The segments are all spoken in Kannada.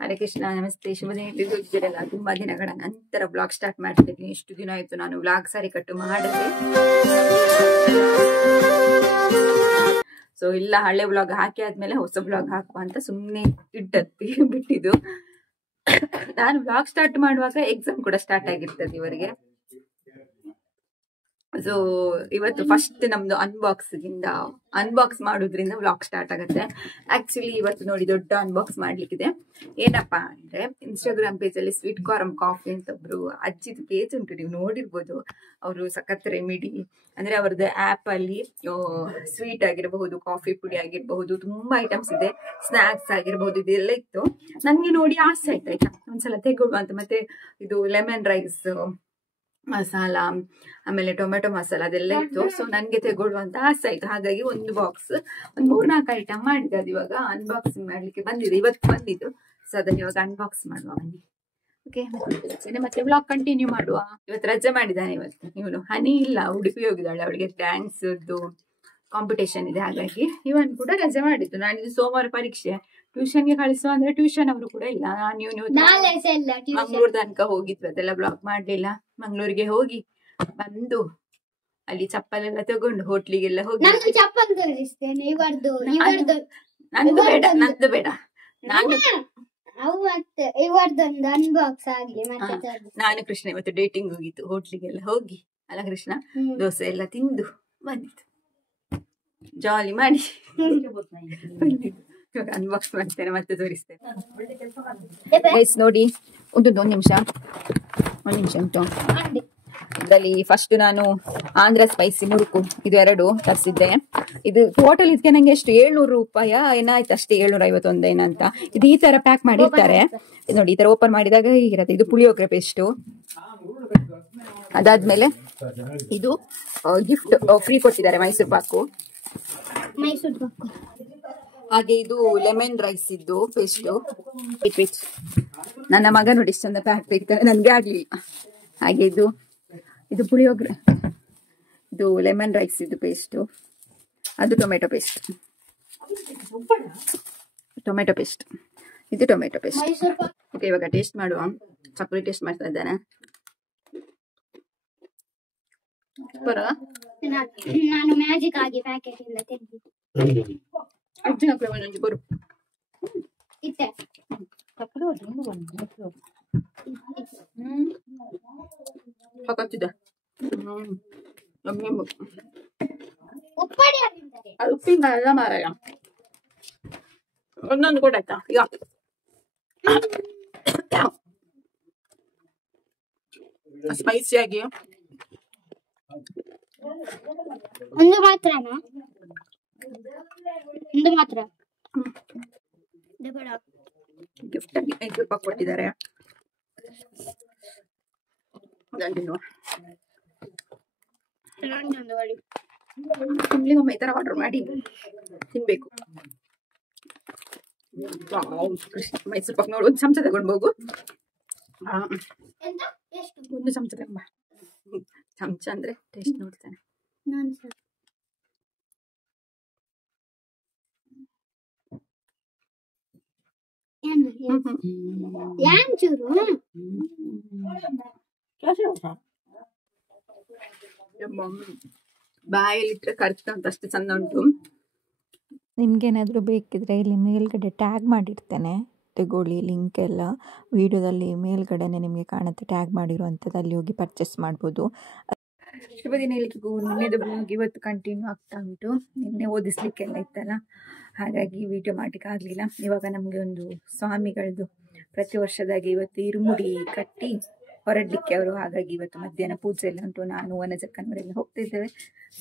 ಹರೇ ಕೃಷ್ಣ, ನಮಸ್ತೆ, ಶುಭದಿನ. ಇದ್ದೀರಲ್ಲ, ತುಂಬಾ ದಿನಗಳ ನಂತರ ವ್ಲಾಗ್ ಸ್ಟಾರ್ಟ್ ಮಾಡ್ತಿದ್ದೀನಿ. ಇಷ್ಟು ದಿನ ಆಯ್ತು ನಾನು ವ್ಲಾಗ್ ಸಾರಿ ಕಟ್ಟು ಮಾಡದೆ. ಸೊ ಇಲ್ಲ, ಹಳೆ ವ್ಲಾಗ್ ಹಾಕಿ ಆದ್ಮೇಲೆ ಹೊಸ ವ್ಲಾಗ್ ಹಾಕುವ ಅಂತ ಸುಮ್ಮನೆ ಬಿಟ್ಟಿದ್ದು. ನಾನು ವ್ಲಾಗ್ ಸ್ಟಾರ್ಟ್ ಮಾಡುವಾಗ ಎಕ್ಸಾಮ್ ಕೂಡ ಸ್ಟಾರ್ಟ್ ಆಗಿರ್ತದೆ ಇವರಿಗೆ. ಸೊ ಇವತ್ತು ಫಸ್ಟ್ ನಮ್ದು ಅನ್ಬಾಕ್ಸ್ ಮಾಡೋದ್ರಿಂದ ವ್ಲಾಗ್ ಸ್ಟಾರ್ಟ್ ಆಗುತ್ತೆ. ಆಕ್ಚುಲಿ ಇವತ್ತು ನೋಡಿ ದೊಡ್ಡ ಅನ್ಬಾಕ್ಸ್ ಮಾಡ್ಲಿಕ್ಕಿದೆ. ಏನಪ್ಪಾ ಅಂದ್ರೆ, ಇನ್ಸ್ಟಾಗ್ರಾಮ್ ಪೇಜ್ ಅಲ್ಲಿ ಸ್ವೀಟ್ ಕಾರ್ಮ್ ಕಾಫಿ ಅಂತ ಒಬ್ರು ಅಜ್ಜಿದು ಪೇಜ್ ಉಂಟು, ನೀವು ನೋಡಿರ್ಬೋದು. ಅವರು ಸಖತ್ ರೆಮಿಡಿ ಅಂದ್ರೆ ಅವರದ್ದು ಆಪ್ ಅಲ್ಲಿ ಸ್ವೀಟ್ ಆಗಿರಬಹುದು, ಕಾಫಿ ಪುಡಿ ಆಗಿರಬಹುದು, ತುಂಬಾ ಐಟಮ್ಸ್ ಇದೆ. ಸ್ನಾಕ್ಸ್ ಆಗಿರಬಹುದು, ಇದೆಲ್ಲ ಇತ್ತು. ನನ್ಗೆ ನೋಡಿ ಆಸೆ ಆಯ್ತು, ಆಯ್ತಾ ಒಂದ್ಸಲ ತೆಗೊಳ್ಳುವ ಅಂತ. ಮತ್ತೆ ಇದು ಲೆಮನ್ ರೈಸ್ ಮಸಾಲ, ಆಮೇಲೆ ಟೊಮೆಟೊ ಮಸಾಲ ಅದೆಲ್ಲ ಇತ್ತು. ಸೊ ನನ್ಗೆ ತೆಗೊಳ್ಳುವಂತ ಆಸೆ ಆಯ್ತು. ಹಾಗಾಗಿ ಒಂದು ಬಾಕ್ಸ್, ಒಂದು 3-4 ಐಟಮ್ ಮಾಡಿದೆ. ಅದು ಇವಾಗ ಅನ್ಬಾಕ್ಸಿಂಗ್ ಮಾಡ್ಲಿಕ್ಕೆ ಬಂದಿದೆ, ಇವತ್ತು ಬಂದಿದ್ದು. ಸೊ ಅದನ್ನ ಇವಾಗ ಅನ್ಬಾಕ್ಸ್ ಮಾಡುವ ಬನ್ನಿ. ಓಕೆ, ಮತ್ತೆ ವ್ಲಾಗ್ ಕಂಟಿನ್ಯೂ ಮಾಡುವ. ಇವತ್ತು ರಜೆ ಮಾಡಿದ್ದಾನೆ. ಇವತ್ತು ಇವನು ಹನಿ ಇಲ್ಲ, ಉಡುಪಿ ಹೋಗಿದ್ದಾಳೆ, ಅವಳಿಗೆ ಡ್ಯಾನ್ಸ್ ಕಾಂಪಿಟೇಷನ್ ಇದೆ. ಹಾಗಾಗಿ ಇವನ್ ಕೂಡ ರಜೆ ಮಾಡಿದ್ದು. ನಾನಿದ್ದು ಸೋಮವಾರ ಪರೀಕ್ಷೆ, ಟ್ಯೂಷನ್ಗೆ ಕಳಿಸುವ ಅಂದ್ರೆ ಟ್ಯೂಷನ್ ಅವರು ಕೂಡ ಇಲ್ಲ. ನೀವು ಮಂಗಳೂರು ತನಕ ಹೋಗಿದ್ರು, ಅದೆಲ್ಲ ಬ್ಲಾಗ್ ಮಾಡ್ಲಿಲ್ಲ. ಮಂಗಳೂರಿಗೆ ಹೋಗಿ ಬಂದು ಅಲ್ಲಿ ಚಪ್ಪಲೆಲ್ಲ ತಗೊಂಡು ಹೋಟ್ಲಿಗೆಲ್ಲ ಹೋಗಿ, ನಂದು ಬೇಡ ನಾನು ಕೃಷ್ಣ ಇವತ್ತು ಡೇಟಿಂಗ್ ಹೋಗಿತ್ತು, ಹೋಟ್ಲಿಗೆಲ್ಲ ಹೋಗಿ ಅಲ್ಲ ಕೃಷ್ಣ, ದೋಸೆ ಎಲ್ಲ ತಿಂದು ಬಂದಿತ್ತು, ಜಾಲಿ ಮಾಡಿ ಅನ್ಬಾಕ್ಸ್ ಮಾಡ್ತೇನೆ, ಮತ್ತೆ ತೋರಿಸ್ತೇನೆ. ನೋಡಿ, ಒಂದು ನಿಮಿಷ ಉಂಟು. ಇದರಲ್ಲಿ ಫಸ್ಟ್ ನಾನು ಆಂಧ್ರ ಸ್ಪೈಸಿ ಮುರುಕು ಇದು 2 ತರಿಸಿದ್ದೆ. ಇದು ಟೋಟಲ್ ಇದಕ್ಕೆ ನಂಗೆ ಎಷ್ಟು 700 ರೂಪಾಯಿ ಏನಾಯ್ತು ಅಷ್ಟೇ, 751 ಏನಂತ. ಇದು ಈ ತರ ಪ್ಯಾಕ್ ಮಾಡಿರ್ತಾರೆ ನೋಡಿ. ಈ ತರ ಓಪನ್ ಮಾಡಿದಾಗ ಹೀಗಿರತ್ತೆ. ಇದು ಪುಳಿಯೋಗರೆ ಪೇಸ್ಟು. ಅದಾದ್ಮೇಲೆ ಇದು ಗಿಫ್ಟ್ ಫ್ರೀ ಕೊಟ್ಟಿದ್ದಾರೆ, ಮೈಸೂರು ಪಾಕು. ಹಾಗೆ ಇದು ಲೆಮನ್ ರೈಸ್ ಇದ್ದು ಪೇಸ್ಟು. ನನ್ನ ಮಗ ನೋಡಿ ಇಷ್ಟು ಚಂದ ಪ್ಯಾಕ್ ತೆಗಿತಾನೆ, ನನ್ಗೆ ಆಗ್ಲಿಲ್ಲ. ಹಾಗೆ ಇದು ಪುಳಿಯೋಗರೆ, ಇದು ಲೆಮನ್ ರೈಸ್ ಇದು ಪೇಸ್ಟು. ಅದು ಟೊಮೆಟೊ ಪೇಸ್ಟ್, ಇದು ಟೊಮೆಟೊ ಪೇಸ್ಟ್. ಓಕೆ, ಇವಾಗ ಟೇಸ್ಟ್ ಮಾಡುವ. ಚಪ್ಪಲಿ ಟೇಸ್ಟ್ ಮಾಡ್ತಾ ಇದ್ದಾನೆ. ನಾನು ಮ್ಯಾಜಿಕ್ ಆಗಿ ಪ್ಯಾಕೆಟ್ ಇಂದ ತೆಗೆದಿದ್ದೆ. ಅಜ್ಜಿನ ನಂಗೆ ಬರು ಹಾಕತ್ತಿದ್ದ ಅದು ಉಪ್ಪಿನ ಎಲ್ಲ ಮಾರಾಯ. ಒಂದೊಂದು ಕೊಡಾಯ್ತಾ ಈಗ? ಸ್ಪೈಸಿಯಾಗಿ ಒಂದು ಮಾತ್ರನಾ? ಒಂದು ಮಾತ್ರ ಗಿಫ್ಟ್ ಆಗಿ 5 ರೂಪಾಯಿ ಕೊಟ್ಟಿದ್ದಾರೆ. ತಿಂಗಳಿಗೊಮ್ಮೆ ಈ ತರ ಆರ್ಡರ್ ಮಾಡಿ ತಿನ್ಬೇಕು. ಮೈಸೂರು ಪಾಕ್ ನೋಡು, 1 ಚಮಚ ತಗೊಂಡು ಹೋಗು. 1 ಚಮಚ ತಗೊಂಬ. ಚಮಚ ಅಂದ್ರೆ ಟೇಸ್ಟ್ ನೋಡ್ತಾನೆ. ಬಾಯಲ್ಲಿಟ್ರೆ ಖರ್ಚು ಅಂತ ಅಷ್ಟು ಚಂದ ಉಂಟು. ನಿಮ್ಗೇನಾದರೂ ಬೇಕಿದ್ರೆ ಇಲ್ಲಿ ಮೇಲ್ಗಡೆ ಟ್ಯಾಗ್ ಮಾಡಿರ್ತೇನೆ, ತಗೊಳ್ಳಿ. ಲಿಂಕ್ ಎಲ್ಲ ವಿಡಿಯೋದಲ್ಲಿ ಮೇಲ್ಗಡೆನೆ ನಿಮಗೆ ಕಾಣುತ್ತೆ, ಟ್ಯಾಗ್ ಮಾಡಿರುವಂಥದ್ದು. ಅಲ್ಲಿ ಹೋಗಿ ಪರ್ಚೇಸ್ ಮಾಡ್ಬೋದು. ಶುಭ ದಿನ ಎಲ್ರಿಗೂ. ನಿನ್ನೆದು ಬ್ಲಾಗ್ ಇವತ್ತು ಕಂಟಿನ್ಯೂ ಆಗ್ತಾ ಉಂಟು. ನಿನ್ನೆ ಓದಿಸ್ಲಿಕ್ಕೆಲ್ಲ ಇತ್ತಲ್ಲ, ಹಾಗಾಗಿ ವಿಡಿಯೋ ಮಾಡ್ಲಿಕ್ಕೆ ಆಗಲಿಲ್ಲ. ಇವಾಗ ನಮಗೆ ಒಂದು ಸ್ವಾಮಿಗಳದ್ದು ಪ್ರತಿ ವರ್ಷದಾಗಿ ಇವತ್ತು ಇರುಮುಡಿ ಕಟ್ಟಿ ಹೊರಡ್ಲಿಕ್ಕೆ ಅವರು. ಹಾಗಾಗಿ ಇವತ್ತು ಮಧ್ಯಾಹ್ನ ಪೂಜೆ ಎಲ್ಲ ಉಂಟು. ನಾನು ವನಜಕ್ಕನವರೆಲ್ಲ ಹೋಗ್ತಿದ್ದೇವೆ,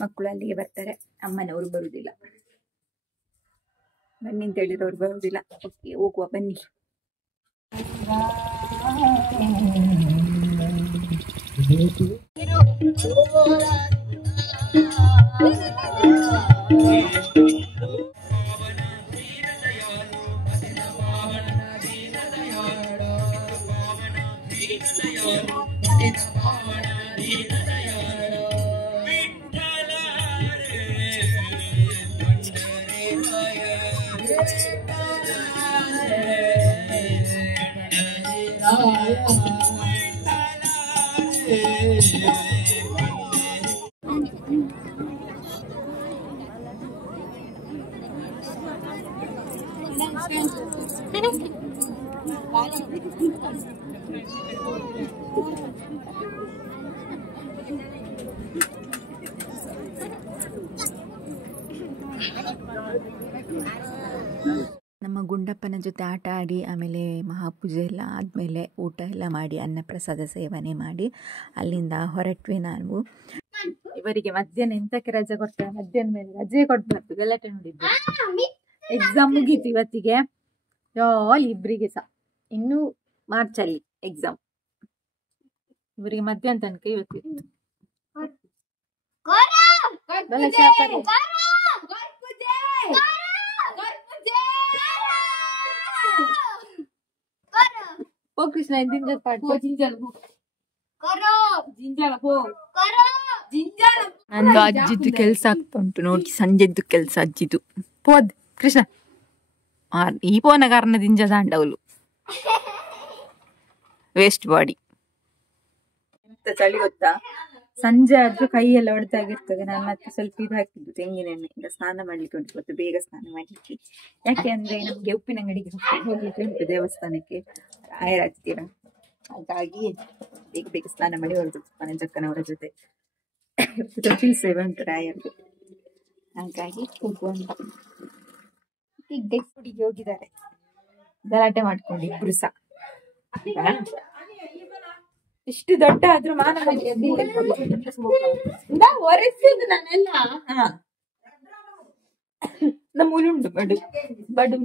ಮಕ್ಕಳು ಅಲ್ಲಿಗೆ ಬರ್ತಾರೆ. ಅಮ್ಮನವರು ಬರುವುದಿಲ್ಲ, ಬನ್ನಿ ಅಂತ ಹೇಳಿದ್ರೆ ಅವ್ರು ಬರುವುದಿಲ್ಲ. ಓಕೆ, ಹೋಗುವ ಬನ್ನಿ. ನಮ್ಮ ಗುಂಡಪ್ಪನ ಜೊತೆ ಆಟ ಆಡಿ ಆಮೇಲೆ ಮಹಾಪೂಜೆ ಎಲ್ಲ ಆದಮೇಲೆ ಊಟ ಎಲ್ಲ ಮಾಡಿ ಅನ್ನಪ್ರಸಾದ ಸೇವನೆ ಮಾಡಿ ಅಲ್ಲಿಂದ ಹೊರಟ್ವಿ ನಾವು. ಇವರಿಗೆ ಮಧ್ಯಾಹ್ನ ಎಂತಕ್ಕೆ ರಜೆ ಕೊಡ್ತಾರೆ, ಮಧ್ಯಾಹ್ನ ಮೇಲೆ ರಜೆ ಕೊಡ್ಬಾರ್ದು, ಗಲಾಟೆ ನೋಡಿದ್ದು. ಎಕ್ಸಾಮ್ ಮುಗೀತು ಇವತ್ತಿಗೆ ಇಬ್ಬರಿಗೆ ಸಹ. ಇನ್ನು ಮಾರ್ಚಲ್ಲಿ ಎಕ್ಸಾಮ್. ಇವರಿಗೆ ಮಧ್ಯಾಹ್ನ ತನಕ ಇವತ್ತಿತ್ತು. ಓ ಕೃಷ್ಣ ಜಿಂಜರ್ ಪಾಟ್ ನಂದು ಅಜ್ಜಿದ್ದು ಕೆಲ್ಸ ಆಗ್ತಾ ಉಂಟು ನೋಡಿ, ಸಂಜೆದ್ದು ಕೆಲ್ಸ ಅಜ್ಜಿದು. ಪೋದ್ ಕೃಷ್ಣ ಈ ಪೋನ ಕಾರಣದಿಂದ ದಾಂಡವಲು ವೇಸ್ಟ್ ಬಾಡಿ. ಎಂತ ಚಳಿ ಗೊತ್ತಾ, ಸಂಜೆ ಆದ್ರೂ ಕೈಯೆಲ್ಲ ಹೊಡೆದಾಗಿರ್ತದೆ. ನಾನು ಮತ್ತೆ ಸ್ವಲ್ಪ ಇದು ಹಾಕಿದ್ದು ತೆಂಗಿನೆಣ್ಣೆ. ಈಗ ಸ್ನಾನ ಮಾಡ್ಲಿಕ್ಕೆ ಉಂಟು, ಇವತ್ತು ಬೇಗ ಸ್ನಾನ ಮಾಡ್ಲಿಕ್ಕೆ. ಯಾಕೆ ಅಂದ್ರೆ ನಮ್ಗೆ ಉಪ್ಪಿನ ಅಂಗಡಿಗೆ ಹೋಗ್ಲಿಕ್ಕೆ ಉಂಟು, ದೇವಸ್ಥಾನಕ್ಕೆ ರಾಯರ ಹತ್ತಿರ. ಹಾಗಾಗಿ ಬೇಗ ಬೇಗ ಸ್ನಾನ ಮಾಡಿ ಹೊರದು ಮನೆ ಜಕ್ಕನವರ ಜೊತೆ ಸೇವೆ ಉಂಟು ರಾಯರ್ದು. ಹಾಗಾಗಿ ಹೋಗುವಂತ ಈಗ ಹುಡುಗಿ ಹೋಗಿದ್ದಾರೆ, ಗಲಾಟೆ ಮಾಡ್ಕೊಂಡು ಇಬ್ರು ಸಹ. ಇಷ್ಟು ದೊಡ್ಡ ಆದ್ರೂ ಮಾನ ಒರೆಸಿದ್ದು ನಾನೆಲ್ಲ. ನಮ್ಮ ಉಂಡು ಬಡು ಬಡು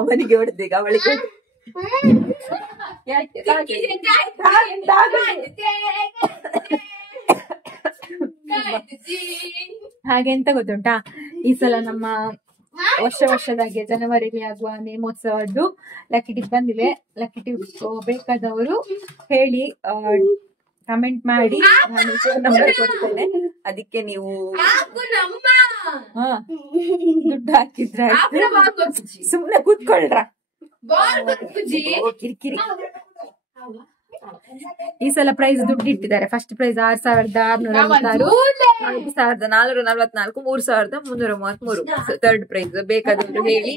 ಅವನಿಗೆ ಹೊಡೆದೀಗ ಅವಳಿಗೆ ಹಾಗೆಂತ ಗೊತ್ತುಂಟಾ, ಈ ಸಲ ನಮ್ಮ ವರ್ಷದಾಗೆ ಜನವರಿಲಿ ಆಗುವ ನೇಮೋತ್ಸವದ್ದು ಲಕ್ಕಿ ಟಿಪ್ ಬಂದಿದೆ. ಲಕ್ಕಿ ಟಿಪ್ ಬೇಕಾದವರು ಹೇಳಿ, ಕಮೆಂಟ್ ಮಾಡಿ, ನಾನು ಫೋನ್ ನಂಬರ್ ಕೊಡ್ತೇನೆ. ಅದಕ್ಕೆ ನೀವು ದುಡ್ಡು ಹಾಕಿದ್ರೆ ಸುಮ್ನೆ ಕೂತ್ಕೊಳ್ರ, ಕಿರಿಕಿರಿ. ಈ ಸಲ ಪ್ರೈಸ್ ದುಡ್ಡು ಇಟ್ಟಿದ್ದಾರೆ. First prize 6,646, 4,444, 3,333. ಥರ್ಡ್ ಪ್ರೈಸ್ ಬೇಕಾದವರು ಹೇಳಿ,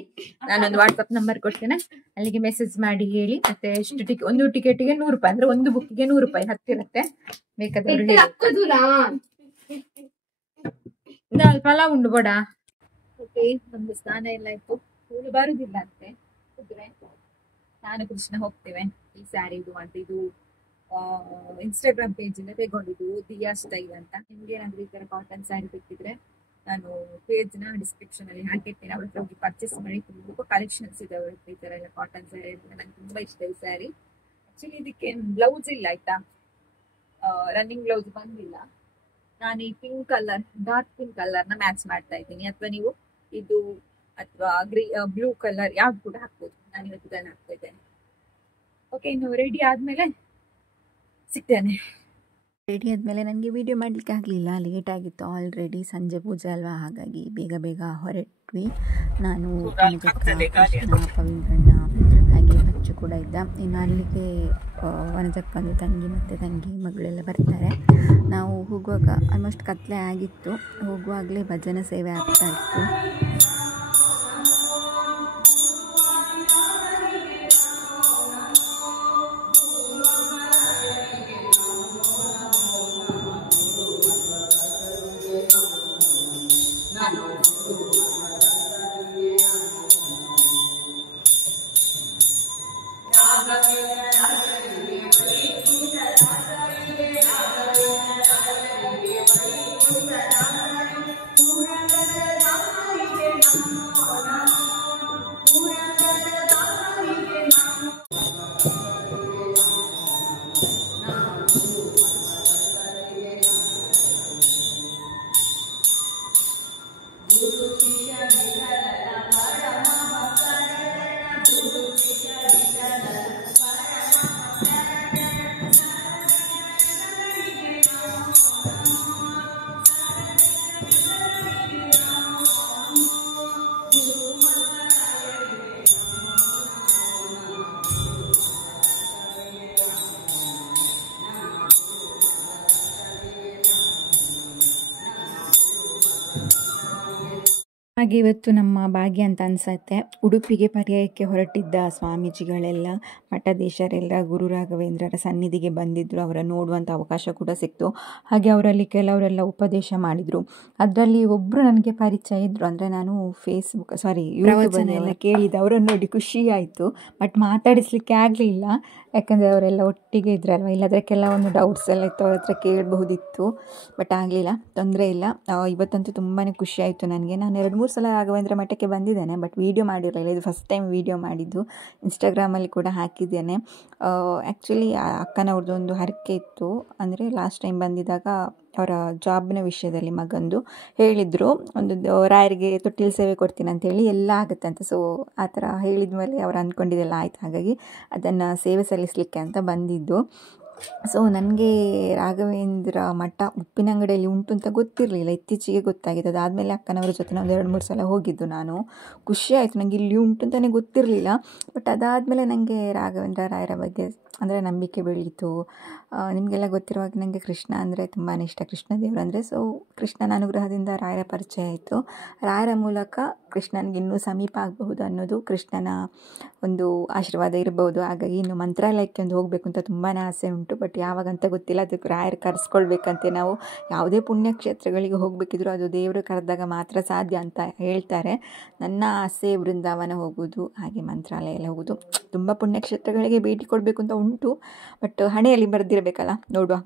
ನಾನೊಂದು ವಾಟ್ಸ್ಆಪ್ ನಂಬರ್ ಕೊಡ್ತೇನೆ, ಅಲ್ಲಿಗೆ ಮೆಸೇಜ್ ಮಾಡಿ ಹೇಳಿ. ಮತ್ತೆ ಎಷ್ಟು ಒಂದು ಟಿಕೆಟ್ಗೆ 100 ರೂಪಾಯಿ, ಅಂದ್ರೆ ಒಂದು ಬುಕ್ಗೆ 100 ರೂಪಾಯಿ ಹತ್ತಿರತ್ತೆ. ಬೇಕಾದವರು ಪಲಾವ್ ಉಂಡು ಬೋಡ. ಓಕೆ, ನಮ್ದು ಸ್ನಾನ ಎಲ್ಲ ಆಯ್ತು. ಇವಳು ಬರುದಿಲ್ಲ ಅಂತೆ, ನಾನು ಕೃಷ್ಣ ಹೋಗ್ತೇವೆ. ಈ ಸ್ಯಾರಿ ಇದು ಅಂತ, ಇದು ಇನ್ಸ್ಟಾಗ್ರಾಮ್ ಪೇಜ್ ಇಂದ ತೆಗೊಂಡಿದ್ದು, ದಿಯಾ ಸ್ಟೈಲ್ ಅಂತ. ನಿಮ್ಗೆ ಏನಾದ್ರು ಈ ತರ ಕಾಟನ್ ಸ್ಯಾರಿ ಬೇಕಿದ್ರೆ ನಾನು ಪೇಜ್ ನ ಡಿಸ್ಕ್ರಿಪ್ಷನ್ ಅಲ್ಲಿ ಹಾಕಿರ್ತೇನೆ, ಅವ್ರ ಹತ್ರ ಹೋಗಿ ಪರ್ಚೇಸ್ ಮಾಡಿ. ತುಂಬಾ ಕಲೆಕ್ಷನ್ಸ್ ಇದೆ ಅವ್ರ ಹತ್ರ ಈ ತರ ಎಲ್ಲ ಕಾಟನ್ ಸ್ಯಾರಿ. ನಂಗೆ ತುಂಬಾ ಇಷ್ಟ ಈ ಸ್ಯಾರಿ. ಆಕ್ಚುಲಿ ಇದಕ್ಕೆ ಬ್ಲೌಸ್ ಇಲ್ಲ ಆಯ್ತಾ, ರನ್ನಿಂಗ್ ಬ್ಲೌಸ್ ಬಂದಿಲ್ಲ. ನಾನು ಈ pink colour, dark pink colour ನ ಮ್ಯಾಚ್ ಮಾಡ್ತಾ ಇದ್ದೀನಿ. ಅಥವಾ ನೀವು ಇದು ಅಥವಾ ಬ್ಲೂ ಕಲರ್ ಯಾವ್ದು ಕೂಡ ಹಾಕ್ಬೋದು. ನಾನು ಇವತ್ತು ಇದನ್ನು ಹಾಕ್ತಾ ಇದ್ದೇನೆ. ಓಕೆ, ಇನ್ನು ರೆಡಿ ಆದ್ಮೇಲೆ ಸಿಗ್ತೇನೆ. ರೆಡಿ ಆದಮೇಲೆ ನನಗೆ ವಿಡಿಯೋ ಮಾಡಲಿಕ್ಕೆ ಆಗಲಿಲ್ಲ, ಲೇಟ್ ಆಗಿತ್ತು. ಆಲ್ರೆಡಿ ಸಂಜೆ ಪೂಜೆ ಅಲ್ವಾ, ಹಾಗಾಗಿ ಬೇಗ ಬೇಗ ಹೊರಟ್ವಿ. ನಾನು ಕೃಷ್ಣ, ಪವಿತ್ರಣ್ಣ ಹಾಗೆ ಬಚ್ಚು ಕೂಡ ಇದ್ದ. ಇನ್ನು ಅಲ್ಲಿಗೆ ವನಜಕ್ಕಂದು ತಂಗಿ ಮತ್ತು ತಂಗಿ ಮಗಳೆಲ್ಲ ಬರ್ತಾರೆ. ನಾವು ಹೋಗುವಾಗ ಆಲ್ಮೋಸ್ಟ್ ಕತ್ಲೆ ಆಗಿತ್ತು. ಹೋಗುವಾಗಲೇ ಭಜನ ಸೇವೆ ಆಗ್ತಾ ಇತ್ತು. ಹಾಗೆ ಇವತ್ತು ನಮ್ಮ ಭಾಗ್ಯ ಅಂತ ಅನಿಸುತ್ತೆ. ಉಡುಪಿಗೆ ಪರ್ಯಾಯಕ್ಕೆ ಹೊರಟಿದ್ದ ಸ್ವಾಮೀಜಿಗಳೆಲ್ಲ, ಮಠಾಧೀಶರೆಲ್ಲ ಗುರು ರಾಘವೇಂದ್ರರ ಸನ್ನಿಧಿಗೆ ಬಂದಿದ್ದರು. ಅವರ ನೋಡುವಂಥ ಅವಕಾಶ ಕೂಡ ಸಿಕ್ತು. ಹಾಗೆ ಅವರಲ್ಲಿ ಕೆಲವರೆಲ್ಲ ಉಪದೇಶ ಮಾಡಿದರು. ಅದರಲ್ಲಿ ಒಬ್ಬರು ನನಗೆ ಪರಿಚಯ ಇದ್ದರು. ಅಂದರೆ ನಾನು ಯೂಟ್ಯೂಬಲ್ಲೆಲ್ಲ ಕೇಳಿದ್ದೆ. ಅವರನ್ನು ನೋಡಿ ಖುಷಿ ಆಯಿತು. ಬಟ್ ಮಾತಾಡಿಸ್ಲಿಕ್ಕೆ ಆಗಲಿಲ್ಲ, ಯಾಕಂದರೆ ಅವರೆಲ್ಲ ಒಟ್ಟಿಗೆ ಇದ್ರಲ್ವ. ಇಲ್ಲಾಂದರೆ ಕೆಲವೊಂದು ಡೌಟ್ಸ್ ಎಲ್ಲ ಇತ್ತು, ಅವ್ರ ಹತ್ರ ಕೇಳಬಹುದಿತ್ತು. ಬಟ್ ಆಗಲಿಲ್ಲ, ತೊಂದರೆ ಇಲ್ಲ. ಇವತ್ತಂತೂ ತುಂಬಾ ಖುಷಿ ಆಯಿತು ನನಗೆ. ನಾನು 2-3 ಸಲ ರಾಘವೇಂದ್ರ ಮಠಕ್ಕೆ ಬಂದಿದ್ದೇನೆ, ಬಟ್ ವೀಡಿಯೋ ಮಾಡಿರಲಿಲ್ಲ. ಇದು ಫಸ್ಟ್ ಟೈಮ್ ವೀಡಿಯೋ ಮಾಡಿದ್ದು. ಇನ್ಸ್ಟಾಗ್ರಾಮಲ್ಲಿ ಕೂಡ ಹಾಕಿದ್ದೇನೆ. ಆ್ಯಕ್ಚುಲಿ ಅಕ್ಕನವ್ರದ್ದು ಒಂದು ಹರಕೆ ಇತ್ತು. ಅಂದರೆ ಲಾಸ್ಟ್ ಟೈಮ್ ಬಂದಿದ್ದಾಗ ಅವರ ಜಾಬ್ನ ವಿಷಯದಲ್ಲಿ ಮಗಂದು ಹೇಳಿದರು, ಒಂದು ರಾಯರಿಗೆ ತೊಟ್ಟಿಲು ಸೇವೆ ಕೊಡ್ತೀನಿ ಅಂತೇಳಿ, ಎಲ್ಲ ಆಗುತ್ತೆ ಅಂತ. ಸೊ ಆ ಥರ ಹೇಳಿದ ಮೇಲೆ ಅವ್ರು ಅಂದ್ಕೊಂಡಿದ್ದೆಲ್ಲ ಆಯ್ತು. ಹಾಗಾಗಿ ಅದನ್ನು ಸೇವೆ ಸಲ್ಲಿಸಲಿಕ್ಕೆ ಅಂತ ಬಂದಿದ್ದು. ಸೊ ನನಗೆ ರಾಘವೇಂದ್ರ ಮಠ ಉಪ್ಪಿನಂಗಡಿಯಲ್ಲಿ ಉಂಟು ಅಂತ ಗೊತ್ತಿರಲಿಲ್ಲ, ಇತ್ತೀಚೆಗೆ ಗೊತ್ತಾಗಿದೆ. ಅದಾದಮೇಲೆ ಅಕ್ಕನವ್ರ ಜೊತೆ ಒಂದು 2-3 ಸಲ ಹೋಗಿದ್ದು ನಾನು. ಖುಷಿ ಆಯಿತು, ನನಗೆ ಇಲ್ಲಿ ಉಂಟು ಅಂತಲೇ ಗೊತ್ತಿರಲಿಲ್ಲ. ಬಟ್ ಅದಾದಮೇಲೆ ನನಗೆ ರಾಘವೇಂದ್ರ ರಾಯರ ಬಗ್ಗೆ ಅಂದರೆ ನಂಬಿಕೆ ಬೆಳೀತು. ನಿಮಗೆಲ್ಲ ಗೊತ್ತಿರುವಾಗ ನನಗೆ ಕೃಷ್ಣ ಅಂದರೆ ತುಂಬಾ ಇಷ್ಟ, ಕೃಷ್ಣ ದೇವರಂದರೆ. ಸೊ ಕೃಷ್ಣನ ಅನುಗ್ರಹದಿಂದ ರಾಯರ ಪರಿಚಯ ಆಯಿತು. ರಾಯರ ಮೂಲಕ ಕೃಷ್ಣನಿಗೆ ಇನ್ನೂ ಸಮೀಪ ಆಗಬಹುದು ಅನ್ನೋದು ಕೃಷ್ಣನ ಒಂದು ಆಶೀರ್ವಾದ ಇರಬಹುದು. ಹಾಗಾಗಿ ಇನ್ನು ಮಂತ್ರಾಲಯಕ್ಕೆ ಒಂದು ಹೋಗಬೇಕು ಅಂತ ತುಂಬಾ ಆಸೆ ಉಂಟು. ಬಟ್ ಯಾವಾಗಂತ ಗೊತ್ತಿಲ್ಲ. ಅದಕ್ಕೆ ರಾಯರು ಕರೆಸ್ಕೊಳ್ಬೇಕಂತೆ. ನಾವು ಯಾವುದೇ ಪುಣ್ಯಕ್ಷೇತ್ರಗಳಿಗೆ ಹೋಗಬೇಕಿದ್ರೂ ಅದು ದೇವರು ಕರೆದಾಗ ಮಾತ್ರ ಸಾಧ್ಯ ಅಂತ ಹೇಳ್ತಾರೆ. ನನ್ನ ಆಸೆ ವೃಂದಾವನ ಹೋಗೋದು, ಹಾಗೆ ಮಂತ್ರಾಲಯ ಎಲ್ಲ ಹೋಗೋದು. ತುಂಬ ಪುಣ್ಯಕ್ಷೇತ್ರಗಳಿಗೆ ಭೇಟಿ ಕೊಡಬೇಕು ಅಂತ ಉಂಟು, ಬಟ್ ಹಣೆಯಲ್ಲಿ ಬರೆದಿರಬೇಕಲ್ಲ, ನೋಡುವ.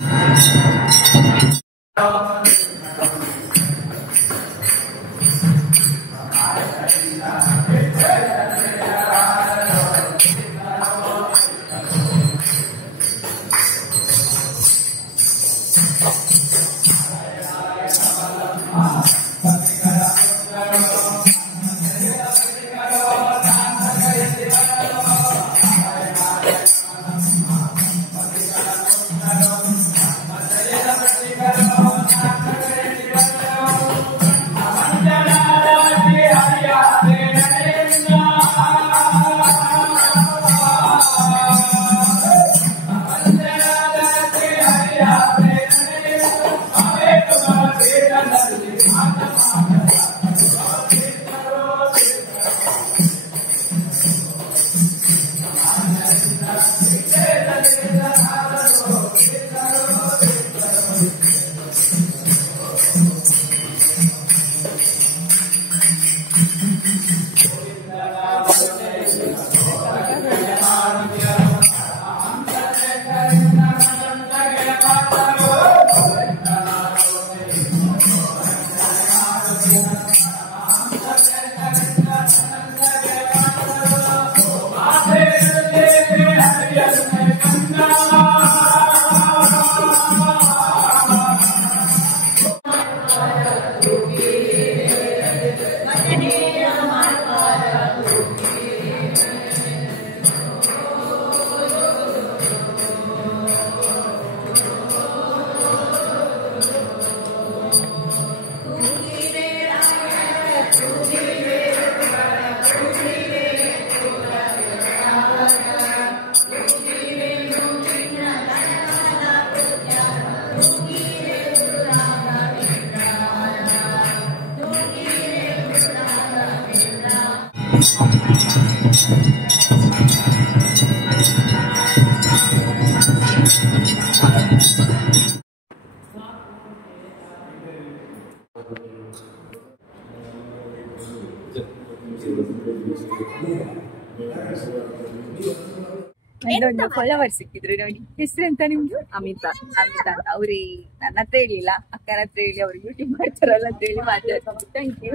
ಇನ್ನೊಂದು ಫಾಲೋವರ್ ಸಿಕ್ಕಿದ್ರು ನೋಡಿ. ಹೆಸರೆಂತ ನಿಮ್ದು? ಅಮಿತಾ ಅಂತ. ಅವ್ರಿ ನನ್ನ ಹತ್ರ ಹೇಳಿಲ್ಲ, ಅಕ್ಕನ ಹತ್ರ ಹೇಳಿ ಅವ್ರು ಯೂಟ್ಯೂಬ್ ಮಾಡ್ತಾರಲ್ಲ ಅಂತ ಹೇಳಿ ಮಾತಾಡ್ತಾರೆ. Thank you.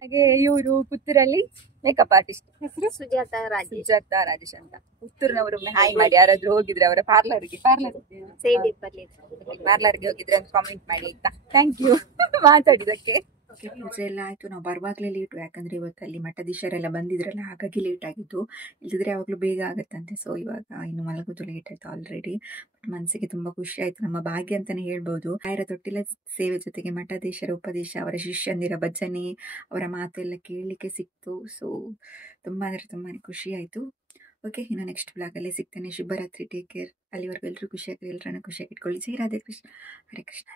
ಹಾಗೆ ಇವರು ಪುತ್ತೂರಲ್ಲಿ ಮೇಕಪ್ ಆರ್ಟಿಸ್ಟ್. ಹೆಸರು ಸುಜಾತಾ ರಾಜೇಶ್ ಅಂತ. ಪುತ್ತೂರಿನವರು ಹಾಯ್ ಮಾಡಿ. ಯಾರಾದ್ರೂ ಹೋಗಿದ್ರೆ ಅವರ ಪಾರ್ಲರ್ಗೆ ಹೋಗಿದ್ರೆ ಒಂದು ಕಾಮೆಂಟ್ ಮಾಡಿ ಆಯ್ತಾ. ಥ್ಯಾಂಕ್ ಯು ಮಾತಾಡಿದಕ್ಕೆ. ಪೂಜೆ ಎಲ್ಲ ಆಯಿತು. ನಾವು ಬರುವಾಗಲೇ ಲೇಟು, ಯಾಕಂದರೆ ಇವತ್ತು ಅಲ್ಲಿ ಮಠಾಧೀಶರೆಲ್ಲ ಬಂದಿದ್ರಲ್ಲ, ಹಾಗಾಗಿ ಲೇಟ್ ಆಗಿದ್ದು. ಇಲ್ಲದಿದ್ರೆ ಯಾವಾಗಲೂ ಬೇಗ ಆಗುತ್ತಂತೆ. ಸೊ ಇವಾಗ ಇನ್ನು ಮಲಗೋದು ಲೇಟ್ ಆಯಿತು ಆಲ್ರೆಡಿ. ಬಟ್ ಮನಸ್ಸಿಗೆ ತುಂಬ ಖುಷಿ ಆಯಿತು. ನಮ್ಮ ಭಾಗ್ಯ ಅಂತಲೇ ಹೇಳ್ಬೋದು. ರಾಯರ ತೊಟ್ಟಿಲ ಸೇವೆ ಜೊತೆಗೆ ಮಠಾಧೀಶರ ಉಪದೇಶ, ಅವರ ಶಿಷ್ಯಂದಿರ ಭಜನೆ, ಅವರ ಮಾತೆಲ್ಲ ಕೇಳಲಿಕ್ಕೆ ಸಿಕ್ತು. ಸೊ ತುಂಬ ಅಂದರೆ ತುಂಬಾ ಖುಷಿ ಆಯಿತು. ಓಕೆ, ಇನ್ನು ನೆಕ್ಸ್ಟ್ ಬ್ಲಾಗಲ್ಲೇ ಸಿಗ್ತೇನೆ. ಶುಭರಾತ್ರಿ, ಟೇಕ್ ಕೇರ್. ಅಲ್ಲಿವರೆಗೂ ಎಲ್ಲರೂ ಖುಷಿಯಾಗಿ, ಎಲ್ಲರನ್ನ ಖುಷಿಯಾಗಿ ಇಟ್ಕೊಳ್ಳಿ. ಜೈ ರಾಧೆ ಕೃಷ್ಣ, ಹರೇ ಕೃಷ್ಣ.